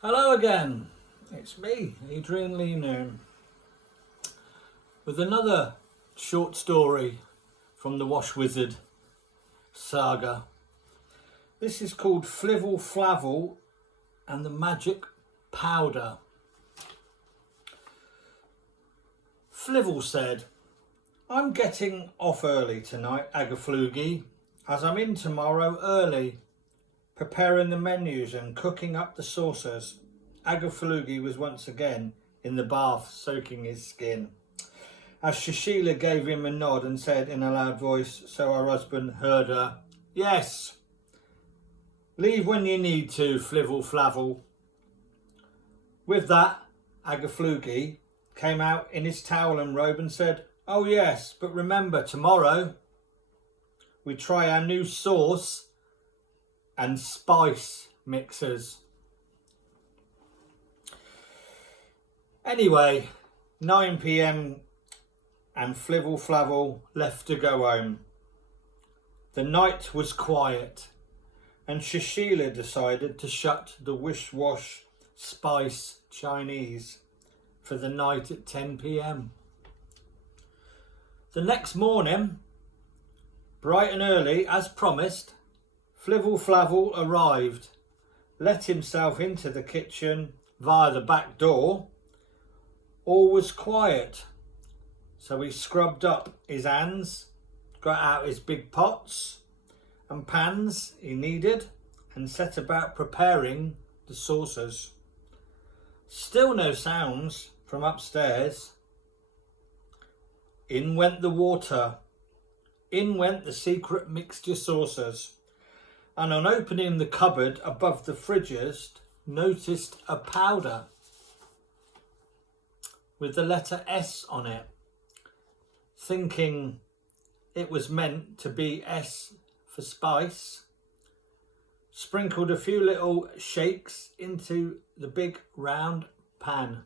Hello again, it's me, Adrian Leno, with another short story from the WashWizard saga. This is called Flavel and the Magic Powder. Flival said, "I'm getting off early tonight, Agaflugi, as I'm in tomorrow early, preparing the menus and cooking up the saucers." Agaflugi was once again in the bath soaking his skin, as Shashila gave him a nod and said in a loud voice, so her husband heard her, "Yes, leave when you need to, Flavel." With that, Agaflugi came out in his towel and robe and said, "Oh yes, but remember, tomorrow we try our new sauce and spice mixers." Anyway, 9 p.m. and Flavel left to go home. The night was quiet and Shashila decided to shut the Wish-Wash Spice Chinese for the night at 10 p.m. The next morning, bright and early as promised, Flavel arrived, let himself into the kitchen via the back door. All was quiet, so he scrubbed up his hands, got out his big pots and pans he needed and set about preparing the saucers. Still no sounds from upstairs. In went the water, in went the secret mixture saucers, and on opening the cupboard above the fridges, noticed a powder with the letter S on it, thinking it was meant to be S for spice, sprinkled a few little shakes into the big round pan,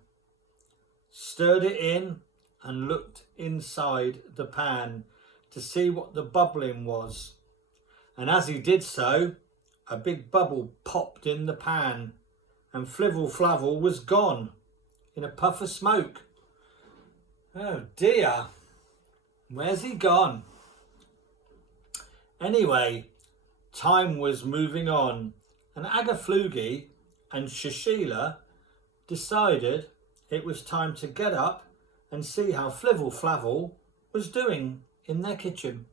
stirred it in and looked inside the pan to see what the bubbling was. And as he did so, a big bubble popped in the pan and Flavel was gone in a puff of smoke. Oh dear, where's he gone? Anyway, time was moving on and Agaflugi and Shashila decided it was time to get up and see how Flavel was doing in their kitchen.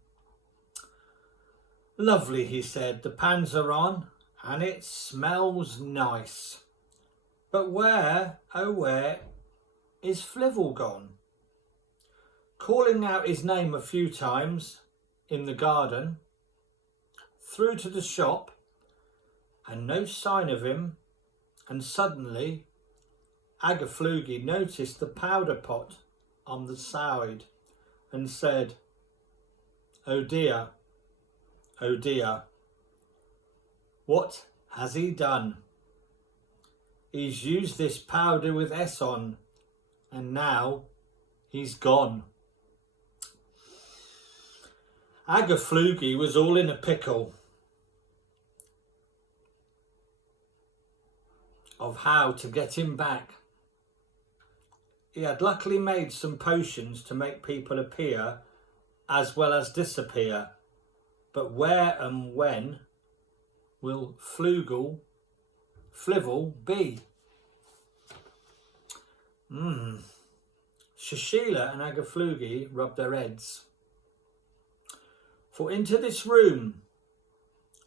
"Lovely," he said, "the pans are on and it smells nice. But where, oh where, is Flival gone?" Calling out his name a few times in the garden, through to the shop, and no sign of him, and suddenly Agaflugi noticed the powder pot on the side and said, oh dear, what has he done? He's used this powder with S on, and now he's gone." Agaflugi was all in a pickle of how to get him back. He had luckily made some potions to make people appear as well as disappear, but where and when will Flival be? Shashila and Agaflugi rubbed their heads. "For into this room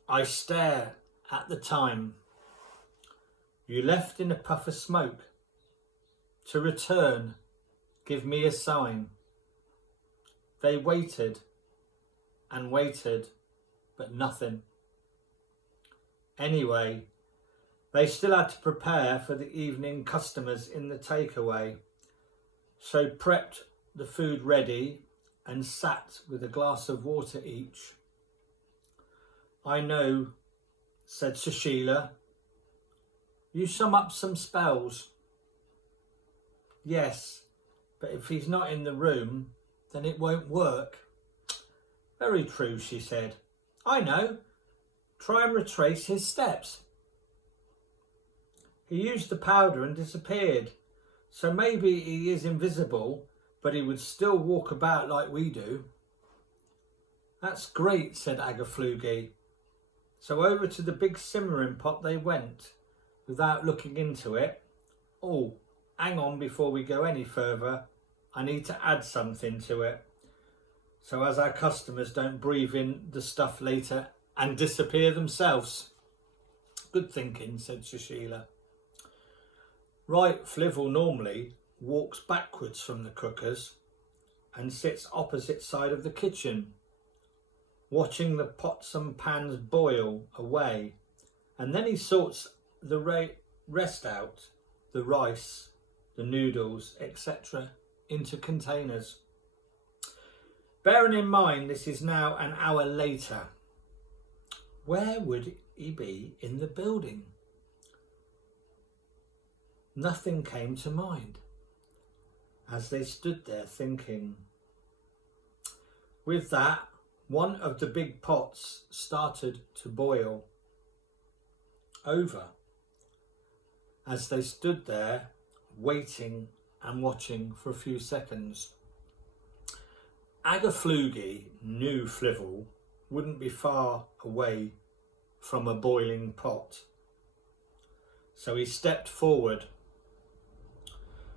I stare at the time you left in a puff of smoke. To return, give me a sign." They waited and waited, but nothing. Anyway, they still had to prepare for the evening customers in the takeaway, so prepped the food ready and sat with a glass of water each. "I know," said Shashila. "You sum up some spells." "Yes, but if he's not in the room, then it won't work." "Very true," she said. "I know. Try and retrace his steps." He used the powder and disappeared. So maybe he is invisible, but he would still walk about like we do. That's great, said Agaflugi. So over to the big simmering pot they went, without looking into it. Oh, hang on before we go any further. I need to add something to it, so as our customers don't breathe in the stuff later and disappear themselves. Good thinking, said Shashila. Right, Flival normally walks backwards from the cookers and sits opposite side of the kitchen, watching the pots and pans boil away, and then he sorts the rest out, the rice, the noodles, etc., into containers. Bearing in mind this is now an hour later, where would he be in the building? Nothing came to mind as they stood there thinking. With that, one of the big pots started to boil over as they stood there waiting and watching for a few seconds. Agaflugi knew Flival wouldn't be far away from a boiling pot, so he stepped forward.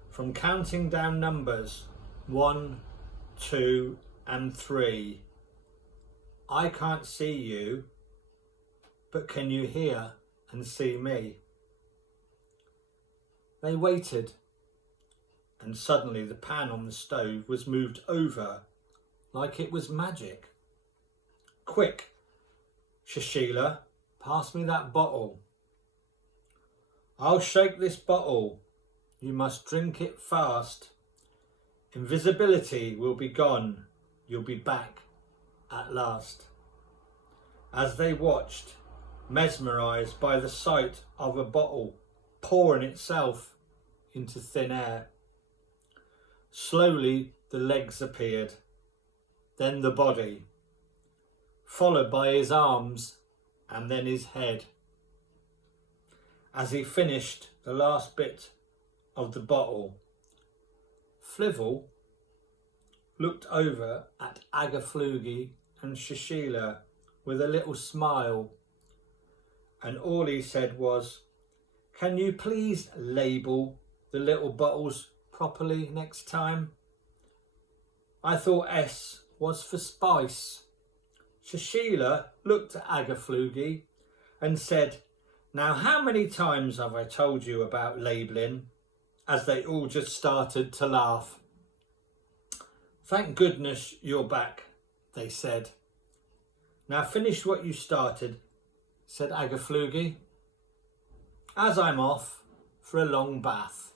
From counting down numbers 1, 2 and 3, I can't see you, but can you hear and see me? They waited, and suddenly the pan on the stove was moved over like it was magic. Quick, Shashila, pass me that bottle. I'll shake this bottle. You must drink it fast. Invisibility will be gone. You'll be back at last. As they watched, mesmerised by the sight of a bottle pouring itself into thin air. Slowly the legs appeared, then the body, followed by his arms and then his head. As he finished the last bit of the bottle, Flival looked over at Agaflugi and Shashila with a little smile, and all he said was, "Can you please label the little bottles properly next time? I thought S was for spice." Shashila looked at Agaflugi and said, "Now how many times have I told you about labelling?" as they all just started to laugh. "Thank goodness you're back," they said. "Now finish what you started," said Agaflugi, "as I'm off for a long bath."